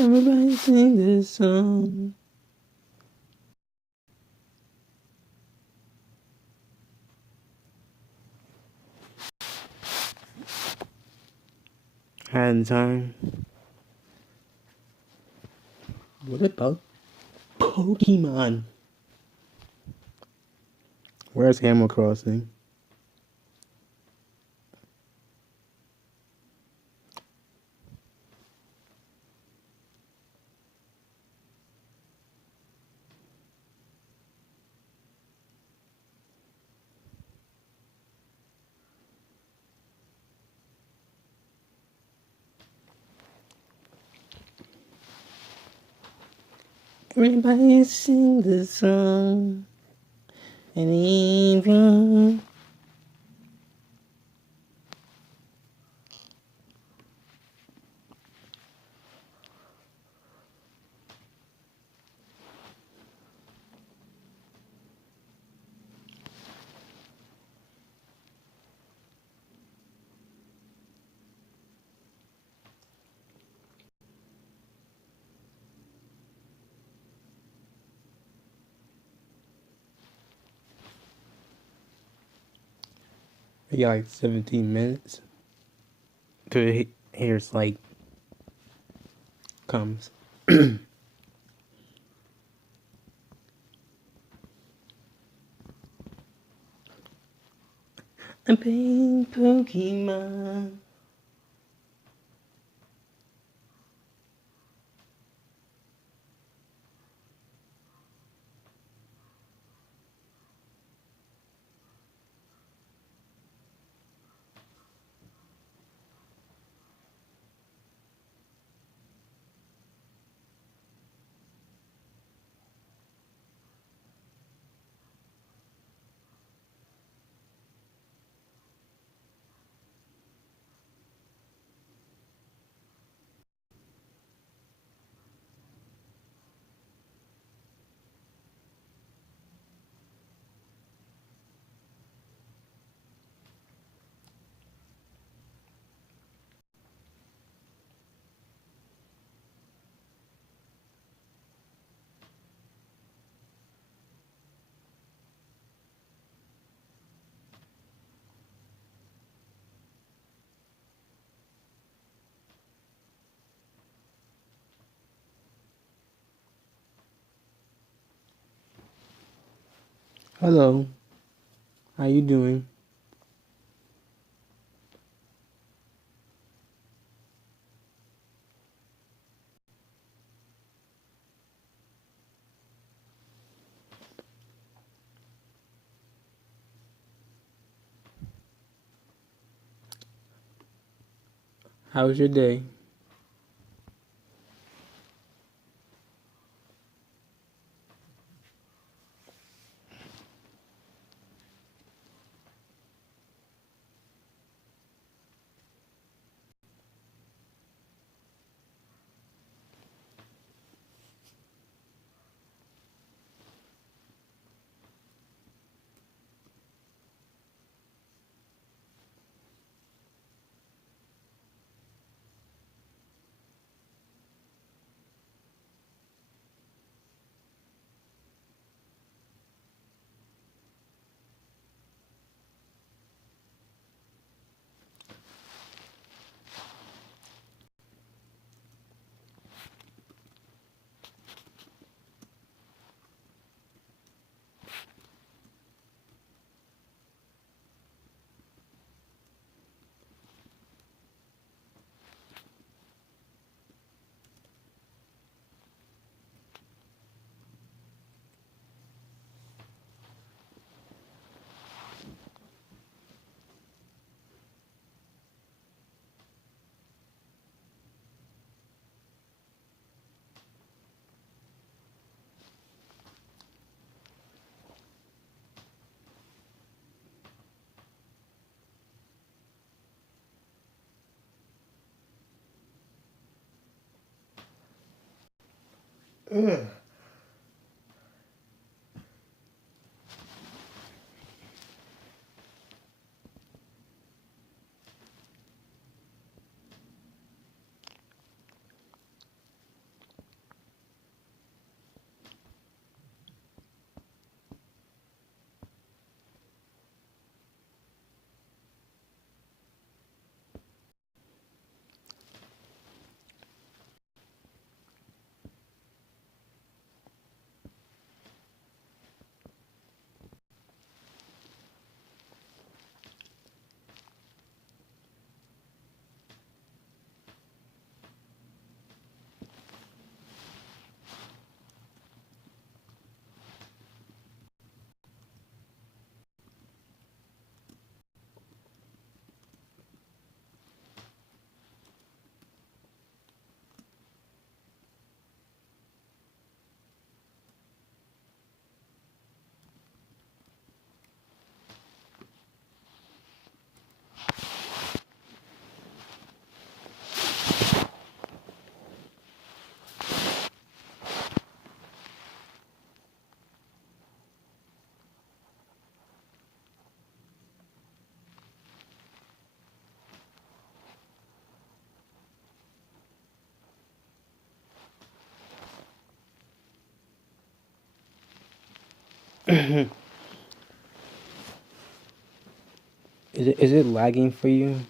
Everybody sing this song. Had time. What about Pokemon? Where's Animal Crossing? Everybody sing this song. And even we got like 17 minutes to here's like comes. I'm playing Pokemon. Hello, how you doing? How was your day? Ugh. Is it lagging for you?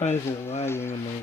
Probably for lagging in my.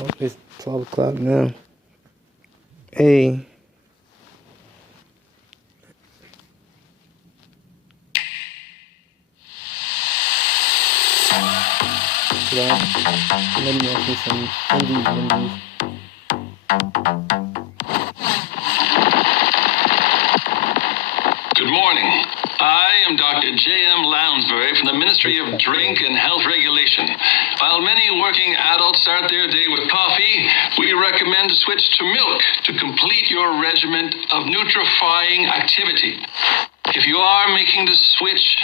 Oh, it's 12 o'clock now. Hey. Let me ask you some Nindies. Good morning. I am Dr. J.M. Lounsbury from the Ministry of Drink and Health Regulation. While many working adults start their day with coffee, we recommend to switch to milk to complete your regimen of nutrifying activity. If you are making the switch,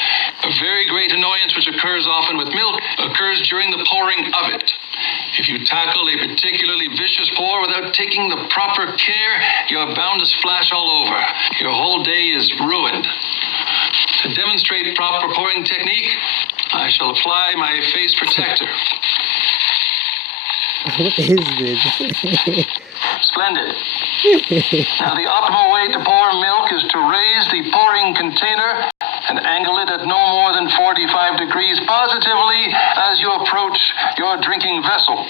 a very great annoyance which occurs often with milk occurs during the pouring of it. If you tackle a particularly vicious pour without taking the proper care, you're bound to splash all over. Your whole day is ruined. To demonstrate proper pouring technique, I shall apply my face protector. What is this? Splendid. Now, the optimal way to pour milk is to raise the pouring container and angle it at no more than 45 degrees positively as you approach your drinking vessel.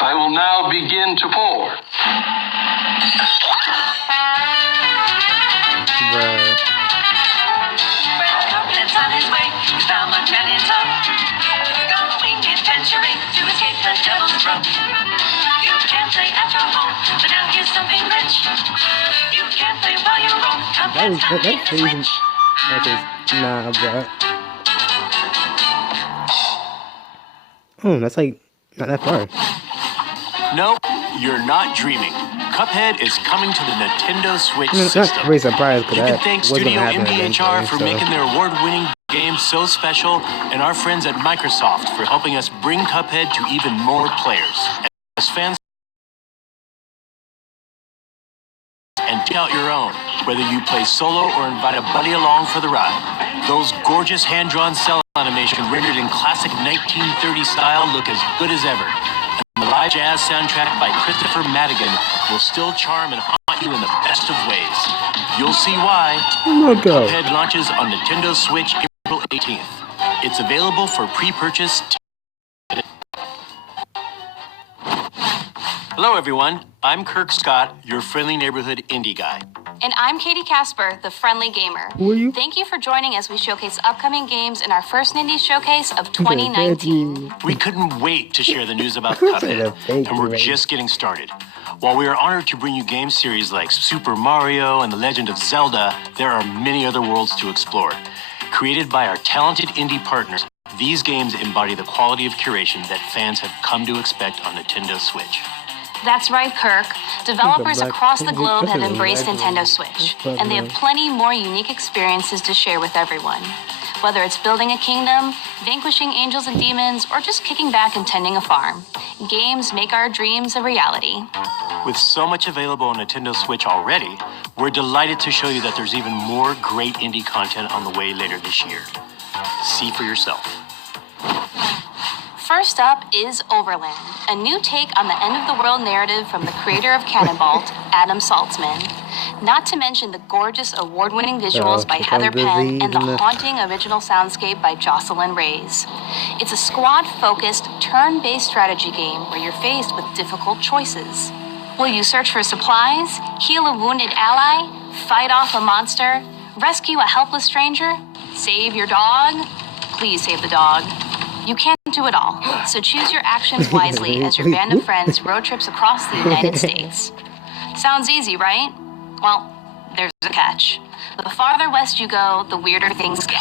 I will now begin to pour. Bruh. It's on his way, he's found one man in tow. Going adventuring to escape the devil's throat. You can't play at your home, but now here's something rich. You can't play while you roam. That's crazy. Nah, bruh. Oh, that's like not that far. Nope, you're not dreaming. Cuphead is coming to the Nintendo Switch Not system. very surprised because You that can thank wasn't Studio happening MDHR eventually, for so. making their award-winning game so special, and our friends at Microsoft for helping us bring Cuphead to even more players. As fans and check out your own, whether you play solo or invite a buddy along for the ride. Those gorgeous hand-drawn cell animations rendered in classic 1930 style look as good as ever. And the live jazz soundtrack by Christopher Madigan will still charm and haunt you in the best of ways. You'll see why. Look up. Cuphead launches on Nintendo Switch April 18th. It's available for pre-purchase. Hello, everyone. I'm Kirk Scott, your friendly neighborhood indie guy. And I'm Katie Casper, the friendly gamer. Who are you? Thank you for joining as we showcase upcoming games in our first Nindies showcase of 2019. We couldn't wait to share the news about Who's in a Cuphead, fake and we're race? just getting started. While we are honored to bring you game series like Super Mario and The Legend of Zelda, there are many other worlds to explore. Created by our talented indie partners, these games embody the quality of curation that fans have come to expect on Nintendo Switch. That's right, Kirk. Developers black- across the globe this have is a embraced black Nintendo one. Switch, Black and they have one. plenty more unique experiences to share with everyone. Whether it's building a kingdom, vanquishing angels and demons, or just kicking back and tending a farm, games make our dreams a reality. With so much available on Nintendo Switch already, we're delighted to show you that there's even more great indie content on the way later this year. See for yourself. First up is Overland, a new take on the end-of-the-world narrative from the creator of Cannonbalt, Adam Saltzman. Not to mention the gorgeous award-winning visuals by Heather Penn and the haunting original soundscape by Jocelyn Reyes. It's a squad-focused, turn-based strategy game where you're faced with difficult choices. Will you search for supplies, heal a wounded ally, fight off a monster, rescue a helpless stranger, save your dog? Please save the dog. You can't do it all, so choose your actions wisely as your band of friends road trips across the United States. Sounds easy, right? Well, there's a catch. The farther west you go, the weirder things get.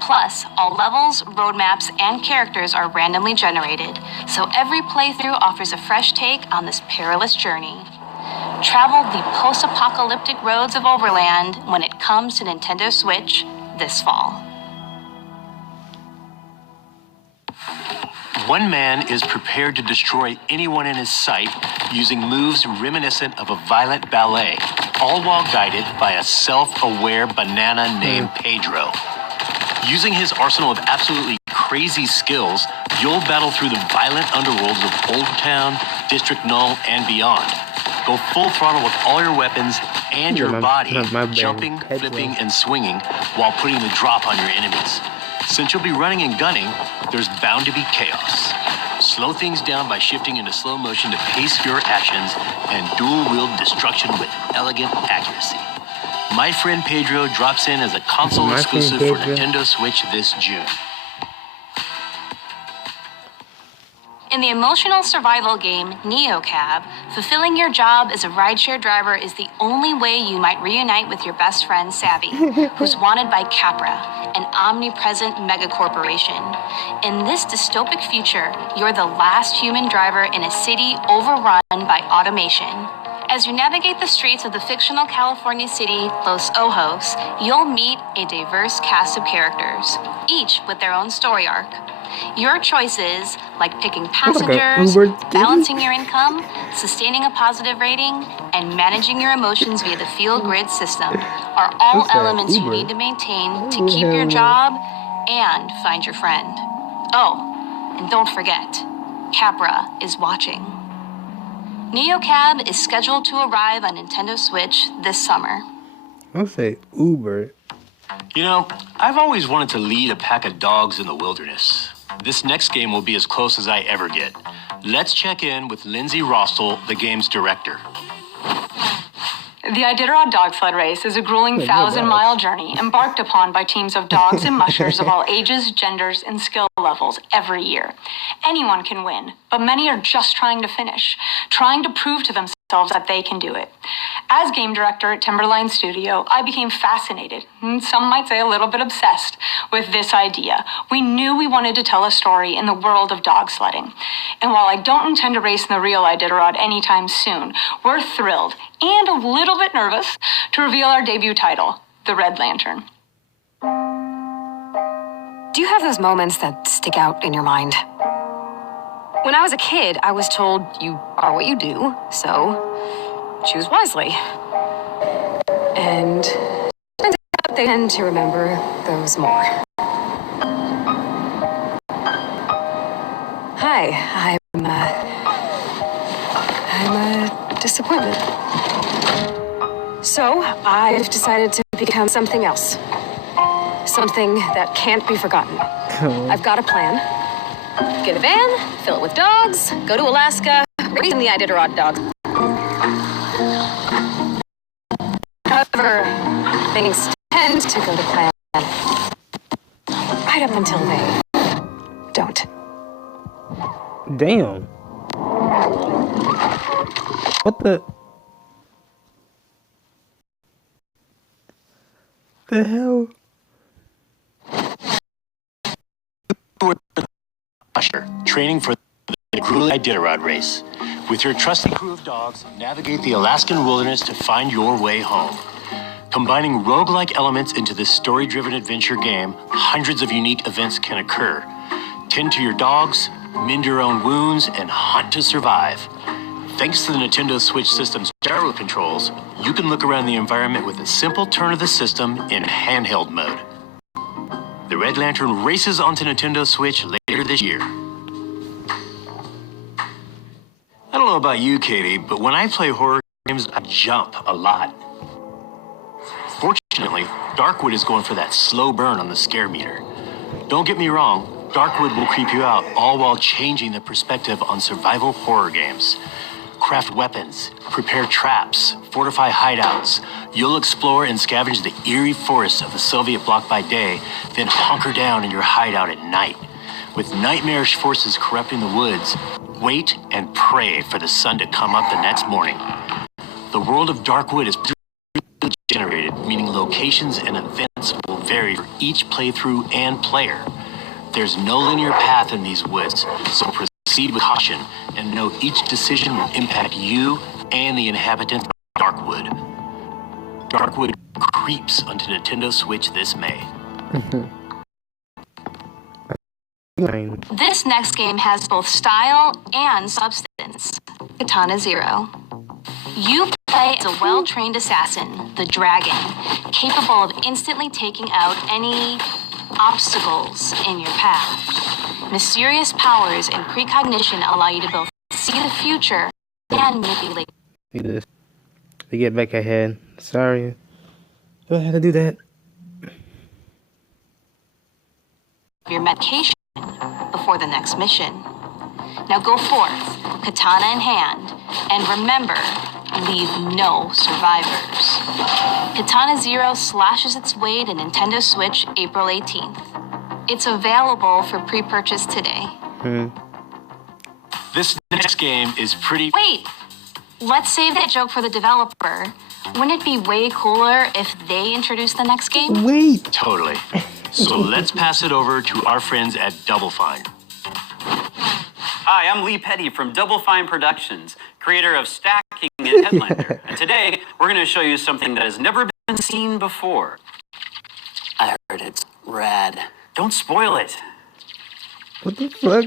Plus, all levels, roadmaps, and characters are randomly generated, so every playthrough offers a fresh take on this perilous journey. Travel the post-apocalyptic roads of Overland when it comes to Nintendo Switch this fall. One man is prepared to destroy anyone in his sight using moves reminiscent of a violent ballet, all while guided by a self-aware banana named Pedro. Using his arsenal of absolutely crazy skills, you'll battle through the violent underworlds of Old Town, District Null, and beyond. Go full throttle with all your weapons and your body, jumping, flipping, and swinging while putting the drop on your enemies. Since you'll be running and gunning, there's bound to be chaos. Slow things down by shifting into slow motion to pace your actions and dual-wield destruction with elegant accuracy. My Friend Pedro drops in as a console exclusive for Nintendo Switch this June. In the emotional survival game NeoCab, fulfilling your job as a rideshare driver is the only way you might reunite with your best friend Savvy, who's wanted by Capra, an omnipresent megacorporation. In this dystopic future, you're the last human driver in a city overrun by automation. As you navigate the streets of the fictional California city, Los Ojos, you'll meet a diverse cast of characters, each with their own story arc. Your choices, like picking passengers, balancing your income, sustaining a positive rating, and managing your emotions via the Feel Grid system, are all elements you need to maintain to keep your job and find your friend. Oh, and don't forget, Capra is watching. NeoCab is scheduled to arrive on Nintendo Switch this summer. I'll say Uber. You know, I've always wanted to lead a pack of dogs in the wilderness. This next game will be as close as I ever get. Let's check in with Lindsay Rostel, the game's director. The Iditarod Dog Sled Race is a grueling 1,000-mile journey embarked upon by teams of dogs and mushers of all ages, genders, and skill levels every year. Anyone can win, but many are just trying to finish, trying to prove to themselves that they can do it. As game director at Timberline Studio, I became fascinated, and some might say a little bit obsessed, with this idea. We knew we wanted to tell a story in the world of dog sledding. And while I don't intend to race in the real Iditarod anytime soon, we're thrilled and a little bit nervous to reveal our debut title, The Red Lantern. Do you have those moments that stick out in your mind? When I was a kid, I was told you are what you do, so choose wisely. And turns out they tend to remember those more. Hi, I'm a disappointment. So I've decided to become something else. Something that can't be forgotten. I've got a plan. Get a van, fill it with dogs, go to Alaska, raise the Iditarod dogs. However, things tend to go to plan. Right up until they don't. Damn. What the hell? Usher, training for the grueling Iditarod race. With your trusty crew of dogs, navigate the Alaskan wilderness to find your way home. Combining roguelike elements into this story-driven adventure game, hundreds of unique events can occur. Tend to your dogs, mend your own wounds, and hunt to survive. Thanks to the Nintendo Switch system's gyro controls, you can look around the environment with a simple turn of the system in handheld mode. The Red Lantern races onto Nintendo Switch later this year. I don't know about you, Katie, but when I play horror games, I jump a lot. Fortunately, Darkwood is going for that slow burn on the scare meter. Don't get me wrong, Darkwood will creep you out, all while changing the perspective on survival horror games. Craft weapons, prepare traps, fortify hideouts. You'll explore and scavenge the eerie forests of the Soviet bloc by day, then hunker down in your hideout at night. With nightmarish forces corrupting the woods, wait and pray for the sun to come up the next morning. The world of Darkwood is generated, meaning locations and events will vary for each playthrough and player. There's no linear path in these woods, so proceed with caution and know each decision will impact you and the inhabitants of Darkwood. Darkwood creeps onto Nintendo Switch this May. This next game has both style and substance. Katana Zero. You play as a well-trained assassin, the Dragon, capable of instantly taking out any obstacles in your path. Mysterious powers and precognition allow you to both see the future and manipulate. Look at this. To get back ahead. Sorry. Do I have to do that? Your medication before the next mission. Now go forth, katana in hand, and remember, leave no survivors. Katana Zero slashes its way to Nintendo Switch April 18th. It's available for pre-purchase today. This next game is pretty... Wait! Let's save that joke for the developer. Wouldn't it be way cooler if they introduced the next game? Wait. Totally. So let's pass it over to our friends at Double Fine. Hi, I'm Lee Petty from Double Fine Productions, creator of Stacking and Headlander. And today, we're going to show you something that has never been seen before. I heard it's rad. Don't spoil it. What the fuck?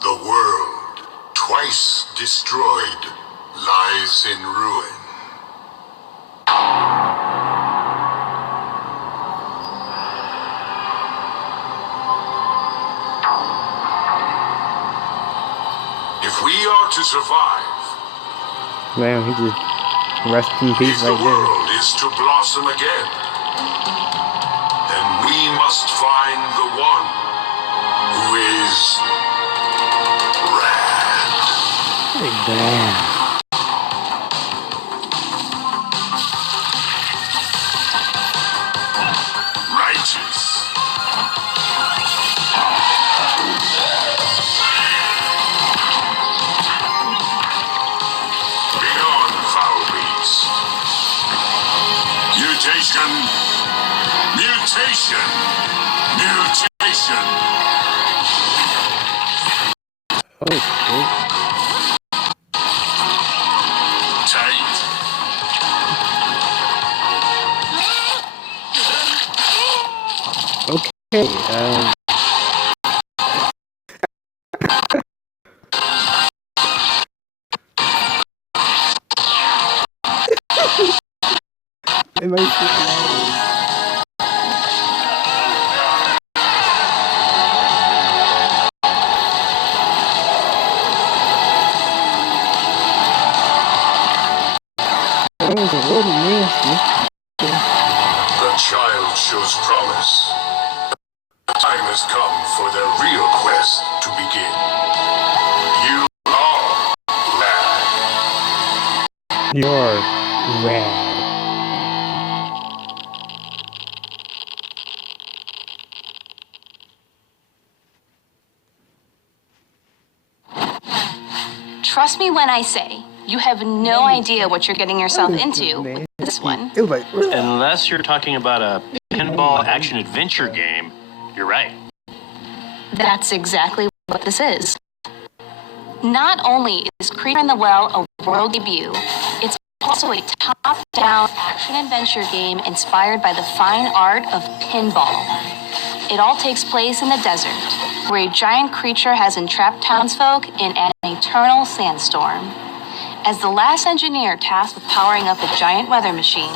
The world, twice destroyed, lies in ruin. If we are to survive, Man, he just rest in peace if the right there. world is to blossom again, then we must find the one who is rad. Damn. Righteous. Beyond foul beast. Mutation. Mutation. Mutation. Oh, shit. Tight. Okay. It might The child shows promise. Time has come for the real quest to begin. You are rad. You're rad. Trust me when I say, you have no idea what you're getting yourself into with this one. It was like, Unless you're talking about a pinball action-adventure game, you're right. That's exactly what this is. Not only is Creature in the Well a world debut, it's also a top-down action-adventure game inspired by the fine art of pinball. It all takes place in the desert, where a giant creature has entrapped townsfolk in an eternal sandstorm. As the last engineer tasked with powering up a giant weather machine,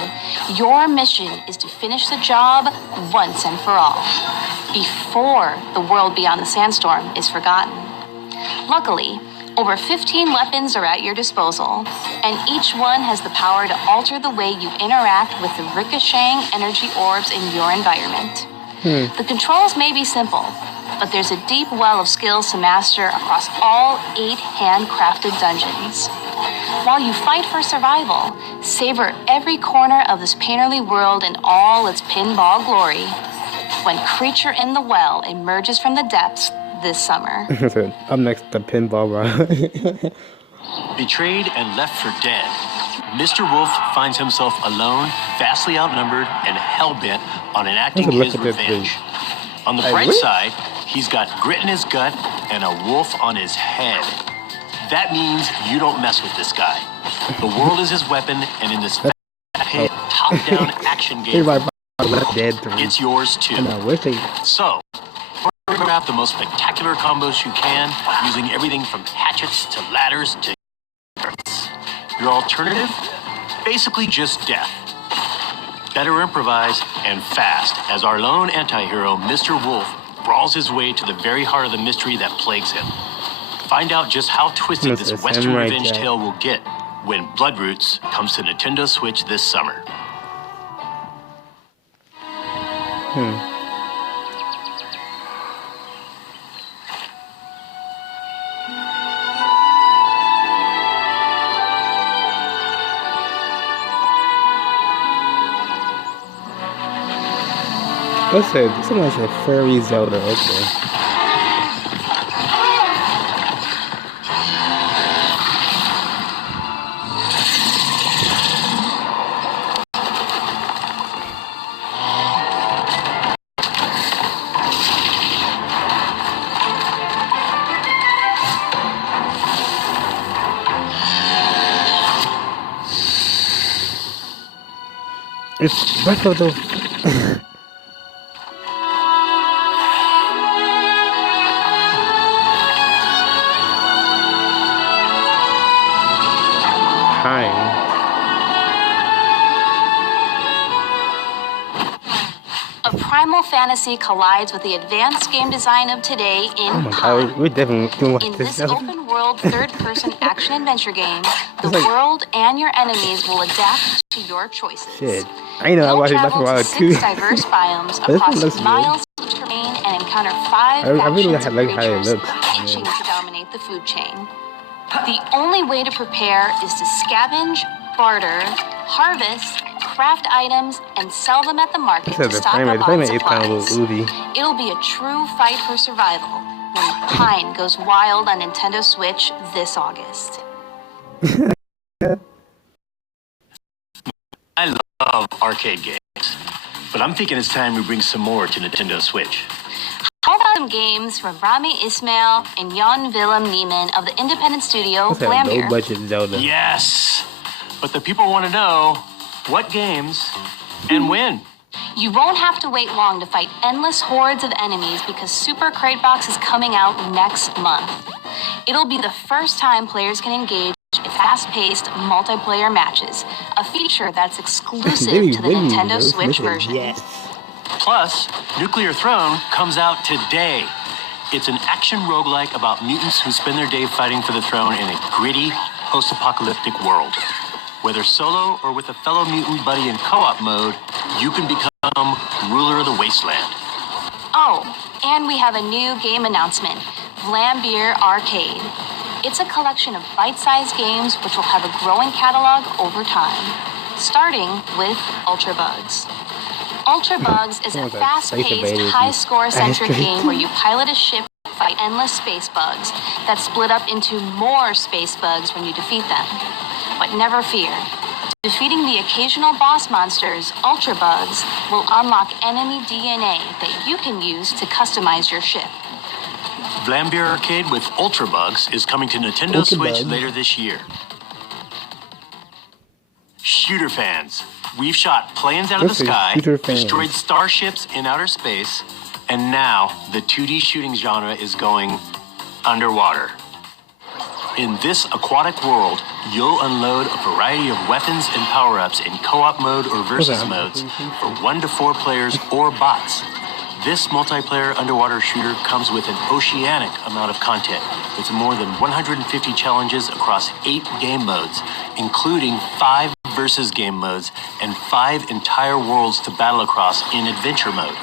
your mission is to finish the job once and for all, before the world beyond the sandstorm is forgotten. Luckily, over 15 weapons are at your disposal, and each one has the power to alter the way you interact with the ricocheting energy orbs in your environment. The controls may be simple, but there's a deep well of skills to master across all 8 handcrafted dungeons. While you fight for survival, savor every corner of this painterly world in all its pinball glory when Creature in the Well emerges from the depths this summer. up next, the pinball ride. Betrayed and left for dead, Mr. Wolf finds himself alone, vastly outnumbered, and hell-bent on enacting his revenge. On the bright side, he's got grit in his gut and a wolf on his head. That means you don't mess with this guy. The world is his weapon, and in this top-down action game, it's yours too. So, choreograph the most spectacular combos you can, using everything from hatchets to ladders to darts. Your alternative? Basically just death. Better improvise and fast, as our lone anti-hero, Mr. Wolf, brawls his way to the very heart of the mystery that plagues him. Find out just how twisted this Western revenge tale will get when Bloodroots comes to Nintendo Switch this summer. What's that? Someone said Furry Zelda. Okay. It's Breath of the... A primal fantasy collides with the advanced game design of today in time. We're definitely gonna watch In this. this open-world, third-person action-adventure game, the world and your enemies will adapt to your choices. Shit. I know I watched it back a while too. 6 diverse biomes across miles of terrain and encounter 5 I really factions of like how it creatures looks. itching to dominate the food chain. The only way to prepare is to scavenge, barter, harvest, craft items, and sell them at the market to stock up on supplies. It'll be a true fight for survival when Pine goes wild on Nintendo Switch this August. I love arcade games, but I'm thinking it's time we bring some more to Nintendo Switch. How about some games from Rami Ismail and Jan Willem Niemann of the independent studio Vlambeer? Low-budget Zelda. Yes, but the people want to know what games and when. You won't have to wait long to fight endless hordes of enemies because Super Crate Box is coming out next month. It'll be the first time players can engage in fast-paced multiplayer matches, a feature that's exclusive to the Nintendo Switch version. Yes. Plus, Nuclear Throne comes out today. It's an action roguelike about mutants who spend their day fighting for the throne in a gritty, post-apocalyptic world. Whether solo or with a fellow mutant buddy in co-op mode, you can become ruler of the wasteland. Oh, and we have a new game announcement, Vlambeer Arcade. It's a collection of bite-sized games which will have a growing catalog over time, starting with Ultra Bugs. Ultra Bugs is a fast-paced, high-score-centric game where you pilot a ship and fight endless space bugs that split up into more space bugs when you defeat them. But never fear. Defeating the occasional boss monsters, Ultra Bugs, will unlock enemy DNA that you can use to customize your ship. Vlambeer Arcade with Ultra Bugs is coming to Nintendo Switch later this year. Shooter fans, we've shot planes out of the sky, destroyed starships in outer space, and now the 2D shooting genre is going underwater. In this aquatic world, you'll unload a variety of weapons and power-ups in co-op mode or versus modes for 1 to 4 players or bots. This multiplayer underwater shooter comes with an oceanic amount of content, with more than 150 challenges across 8 game modes, including 5 versus game modes and 5 entire worlds to battle across in adventure mode.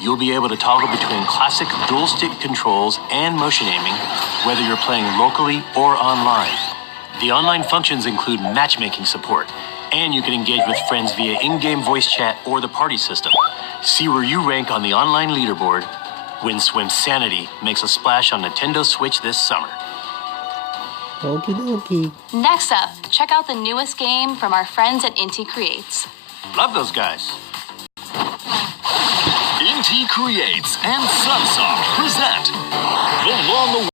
You'll be able to toggle between classic dual-stick controls and motion aiming, whether you're playing locally or online. The online functions include matchmaking support, and you can engage with friends via in-game voice chat or the party system. See where you rank on the online leaderboard when Swimsanity makes a splash on Nintendo Switch this summer. Okie dokie. Next up, check out the newest game from our friends at Inti Creates. Love those guys. Inti Creates and Sunsoft present the Long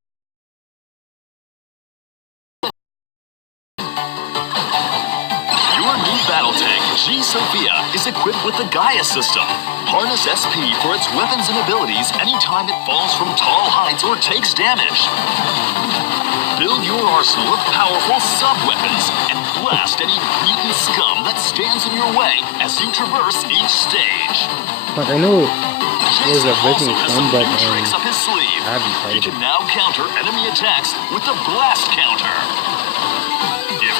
Your new battle tank, G Sophia, is equipped with the Gaia system. Harness SP for its weapons and abilities anytime it falls from tall heights or takes damage. Build your arsenal of powerful sub-weapons and blast any mutant scum that stands in your way as you traverse each stage. But I know there's a also breaking has some, some but new tricks up his sleeve. I haven't He played can it. now counter enemy attacks with the blast counter. If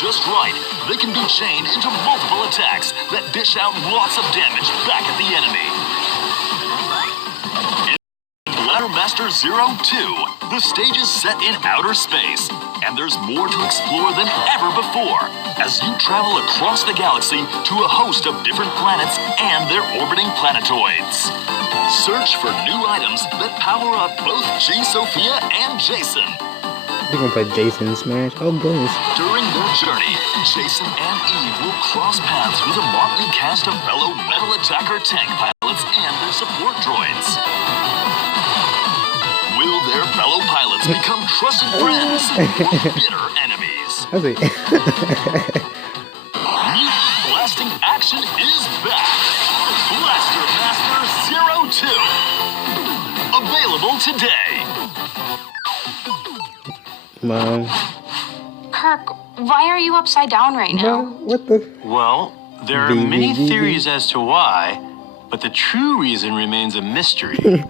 just right, they can be chained into multiple attacks that dish out lots of damage back at the enemy. Ladder Master Zero 2, the stage is set in outer space, and there's more to explore than ever before as you travel across the galaxy to a host of different planets and their orbiting planetoids. Search for new items that power up both G. Sophia and Jason. They're gonna play Jason in Smash. Oh goodness. During their journey, Jason and Eve will cross paths with a motley cast of fellow metal attacker tank pilots and their support droids. Will their fellow pilots become trusted friends or bitter enemies? How's it? Mutant blasting action is back! Blaster Master 02! Available today! Mom. Kirk, why are you upside down right now? What the? Well, there are many theories as to why, but the true reason remains a mystery.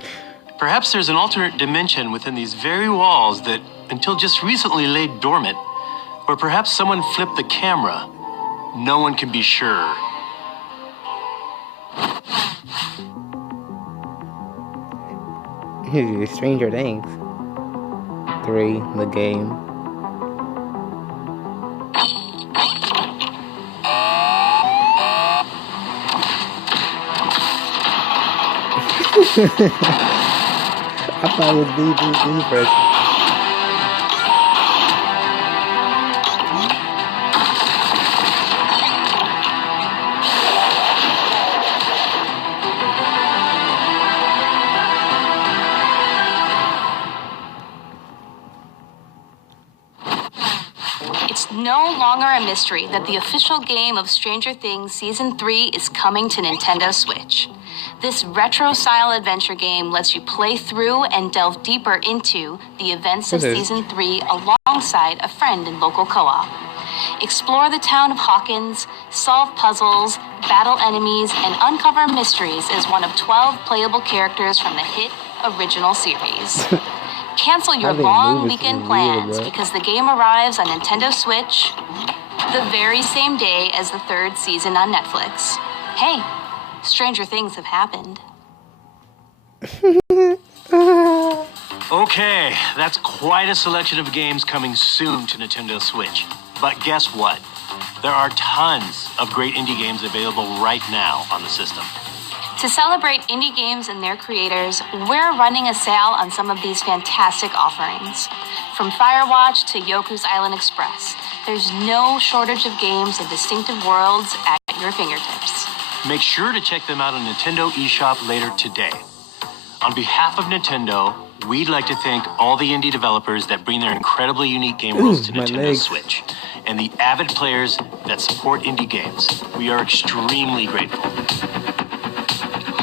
Perhaps there's an alternate dimension within these very walls that, until just recently, lay dormant. Or perhaps someone flipped the camera. No one can be sure. Stranger Things 3, the game. I thought it was DVD version. It's no longer a mystery that the official game of Stranger Things Season 3 is coming to Nintendo Switch. This retro-style adventure game lets you play through and delve deeper into the events of Season 3 alongside a friend in local co-op. Explore the town of Hawkins, solve puzzles, battle enemies, and uncover mysteries as one of 12 playable characters from the hit original series. Cancel your long weekend plans because the game arrives on Nintendo Switch the very same day as the third season on Netflix. Hey, stranger things have happened. Okay, that's quite a selection of games coming soon to Nintendo Switch. But guess what? There are tons of great indie games available right now on the system. To celebrate indie games and their creators, we're running a sale on some of these fantastic offerings. From Firewatch to Yoku's Island Express, there's no shortage of games and distinctive worlds at your fingertips. Make sure to check them out on Nintendo eShop later today. On behalf of Nintendo, we'd like to thank all the indie developers that bring their incredibly unique game worlds to Nintendo Switch, and the avid players that support indie games. We are extremely grateful.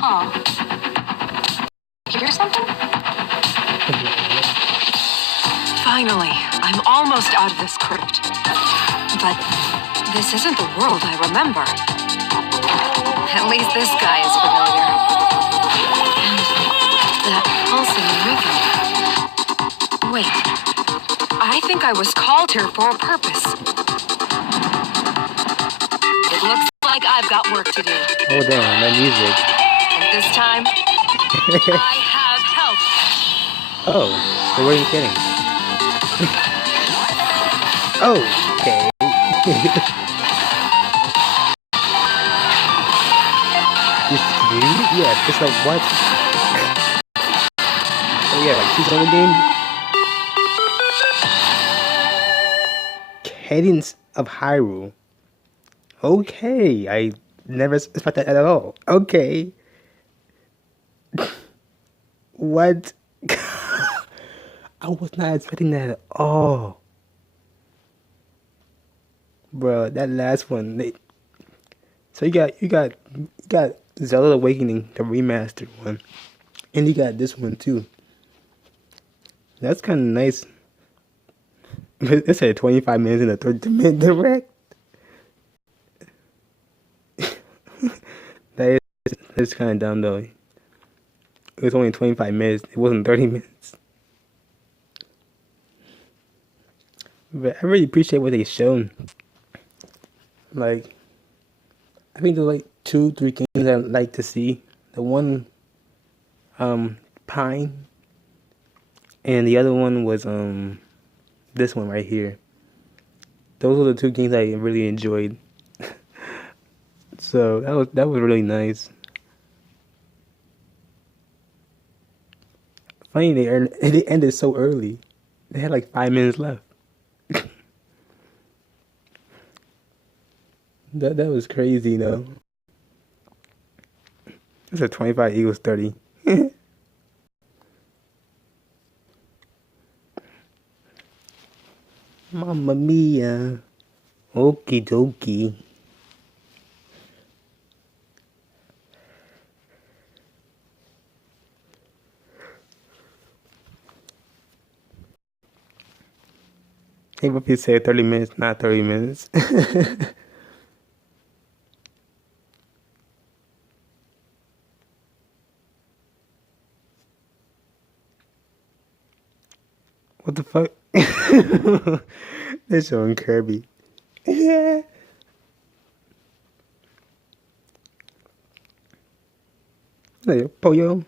Huh. Hear something? Finally, I'm almost out of this crypt. But this isn't the world I remember. At least this guy is familiar. And that pulsing rhythm. Wait, I think I was called here for a purpose. It looks like I've got work to do. Oh damn, that music. And this time, I have help. Oh, so where are you kidding? Oh, okay. Yeah, just like what? Oh yeah, like she's on the game. Cadence of Hyrule. Okay, I never expected that at all. Okay. What? I was not expecting that at all. Bro, that last one. So you got Zelda Awakening, the remastered one. And you got this one too. That's kinda nice. It said 25 minutes in a 30-minute direct. That's kinda dumb though. It was only 25 minutes. It wasn't 30 minutes. But I really appreciate what they shown. Like, I think there's like two, three games I'd like to see. The one, Pine, and the other one was this one right here. Those were the two games I really enjoyed. So that was really nice. Funny they ended so early. They had like 5 minutes left. That was crazy though. It's a 25 Eagles 30. Mamma mia. Okie dokie. Hey, what if you say 30 minutes, not 30 minutes? What the fuck? They're showing Kirby. Yeah. Hey, Pollo.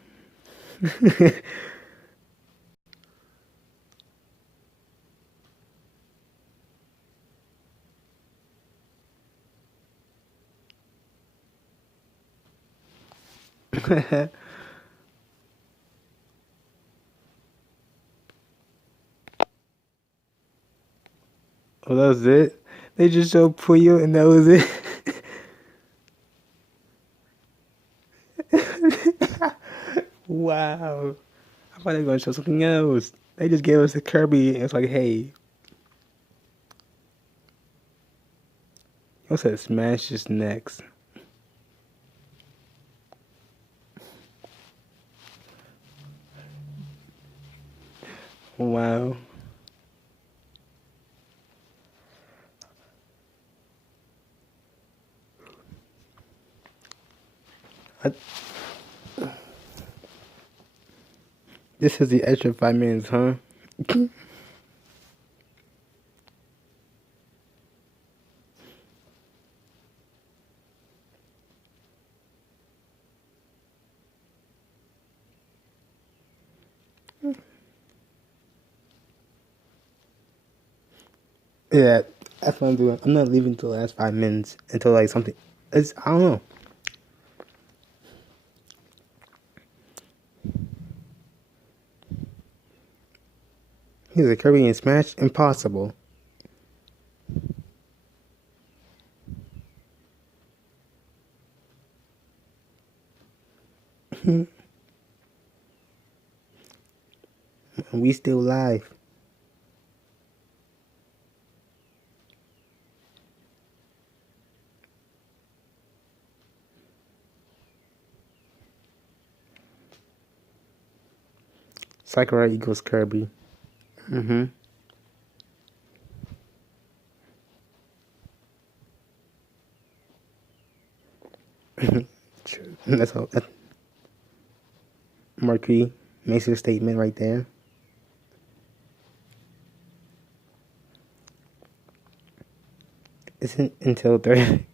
Oh, that was it? They just showed Puyo and that was it? Wow. I thought they were going to show something else. They just gave us a Kirby and it's like, hey. You said Smash is next. Wow. I, this is the extra 5 minutes, huh? Yeah, that's what I'm doing. I'm not leaving until the last 5 minutes until like something. I don't know. He's a Kirby and Smash impossible. We still live. Sakura equals Kirby. Mm-hmm. That's all. Mercury makes a statement right there. Isn't until 30.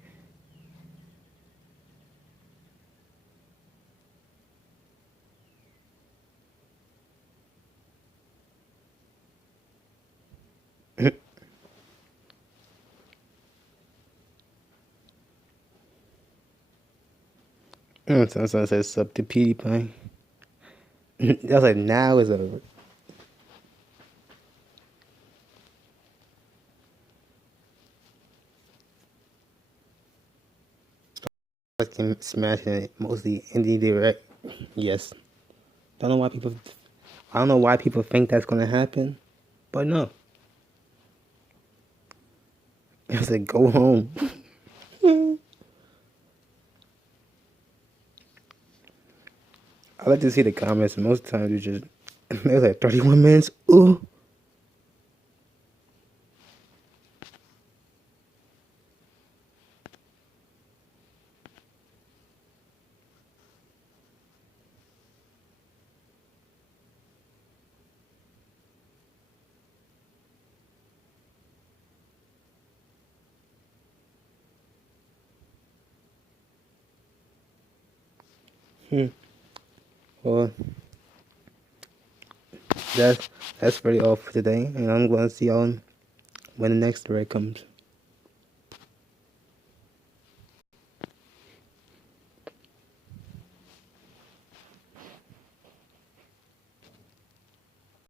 Someone says sub to PewDiePie. That's like now is over. Fucking smashing it, mostly indie direct. Yes. Don't know why people. I don't know why people think that's gonna happen, but no. It's like go home. I like to see the comments. Most times you just there's like 31 minutes. Ooh. Well, that's really all for today, and I'm going to see y'all when the next thread comes.